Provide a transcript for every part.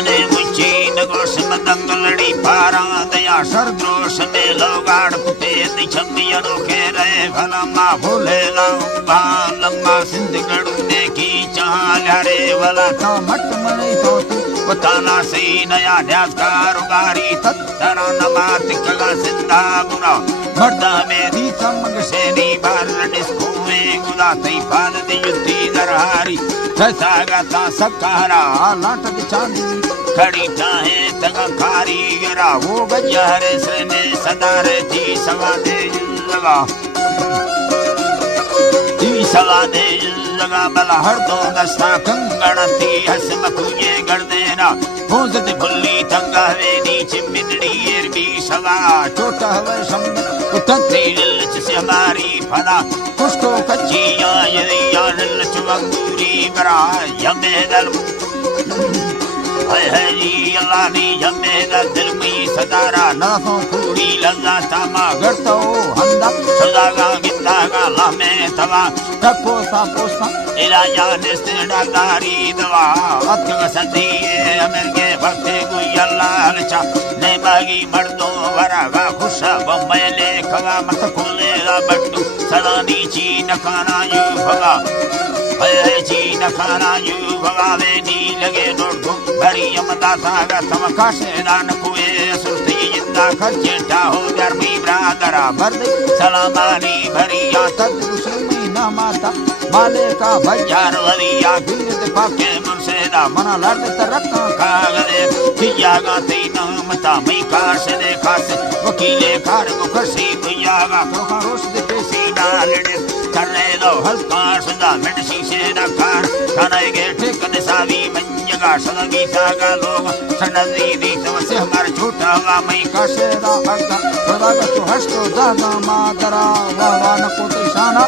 ने मुझी नगोश मदंगलड़ी पारा दया सरद्रोष में लोगाड़ पुते दिशमी अनोखे रहे भला माँ भूले लंबा लंबा सिंध गड़ू ने की चाल हरे वाला था मट मने तो बताना सही नया ध्यासकार उगारी तत्तरा नमात कला सिंधा गुना मर्दा में दी समग से नी बारनिस कुएं गुदा तई पाद दी युद्धि दरहारी ससागा ता सकारा लाट दी चांदी खड़ी चाहे तगा कारीगरा वो गजहरे से ने सदारे थी सवा दे लगा थी सवा दे लगा बला हर दो दस्ता कंगणती हस मकुये गर्देना भूंज दे भुल्ली तंगा वे नीचे मिंदड़ी एरबी सवा छोटा हवे शम्द उतंत्री दिलच से हमारी फला कुष्टो कच्चिया यदिया दिलच वंगूरी बरा यमे दल है जी अल्लाह नी यमे दिल में सदारा नाफों पूरी लल्ला तामा गरतो हंदा सदागा गिंदागा लामे तवा तपो सापोसा इलाया निस्तेड़ा दारी दवा अत्ग सदिए अमेरिके भक्ते कोई अल्लाह लचा ने बागी मर्दो वरागा खुशा बम्बले खवा मत खोलेगा बट्टू सदानी ची नखाना यू भगा जी नखाना यू भगावे नी लगे नोट भरी यमदा सागा समकाशे दान कुए सुरती जिंदा खर्चे टाहो गर्मी ब्रादरा बर्द सलामानी भरिया तद मुसलमी ना माता माले का भजार वलिया गिरद पाके मुर्शेदा मना लड़ तरक्का कागले किया गाते नामता मई काश दे खास वकीले कार को खसी भैया गा को रोश दे पेसी डालड़े करने दो हल्का सदा मिट शीशे नकार खाने के ठेकन सावी मंजगा सदगी सागा लोग सनदी दी तवसे हमार झूठा हुआ मई काशेदा हरदा सदा का तो हस्तो दागा मादरा वावा न को शाना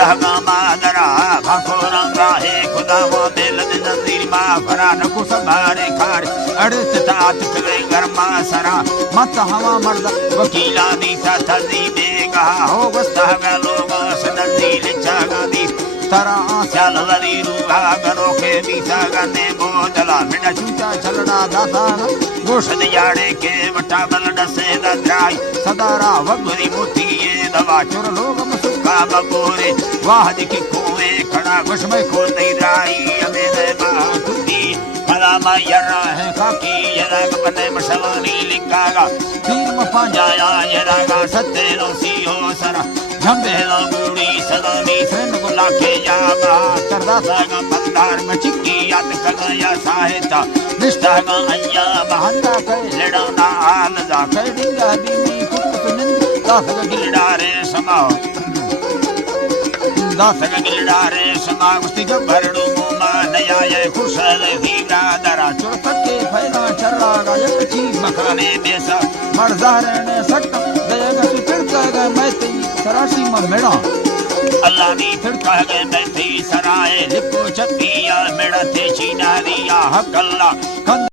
दागा मादरा भाखो रंगा है खुदा वो दिल नंदीर मा भरा न को सबारे खार अड़त तात चले गरमा सरा मत हवा मर्द वकीला दी साथी बेगा हो बस्ता गा लोग सनदी लिचागा दी तरा स्याल वरी रूहा गरो के बीसा गने बोतला मिटा चूचा चलना दाता गोशद याड़े के वटा बल डसे दराई सदारा वगरी मोती ये दवा चुर लोग मसुका बबोरे वाह दिखे कुएं खड़ा घुस में खोल दई राई अबे दे बातुकी भला मा यरा है खाकी यदाग बने मशवानी लिखागा तीर में पांजाया यदागा सत्ते रोसी हो सरा झंबे लगूड़ी सदानी सेन को लाके जागा करदा सागा बंदार में चिक्की याद कगया साहेता निष्ठा गा अय्या बहंदा के लड़ना आल जा के डिंगा दीनी कुत निंद दास गिलडारे समाओ दास गिलडारे समा उस्ती जो भरडू मुमा नया ये खुशल हीरा दरा चुर सके फैला चर्रा गा यकची मखाने बेसा मर्दारे ने सट दयगा सुपिरता गा मैती सराशी में मेड़ा अल्लाह नी फिरका गए मैं थी सराए लिपो चकिया मेड़ा थे चीना दिया हक अल्लाह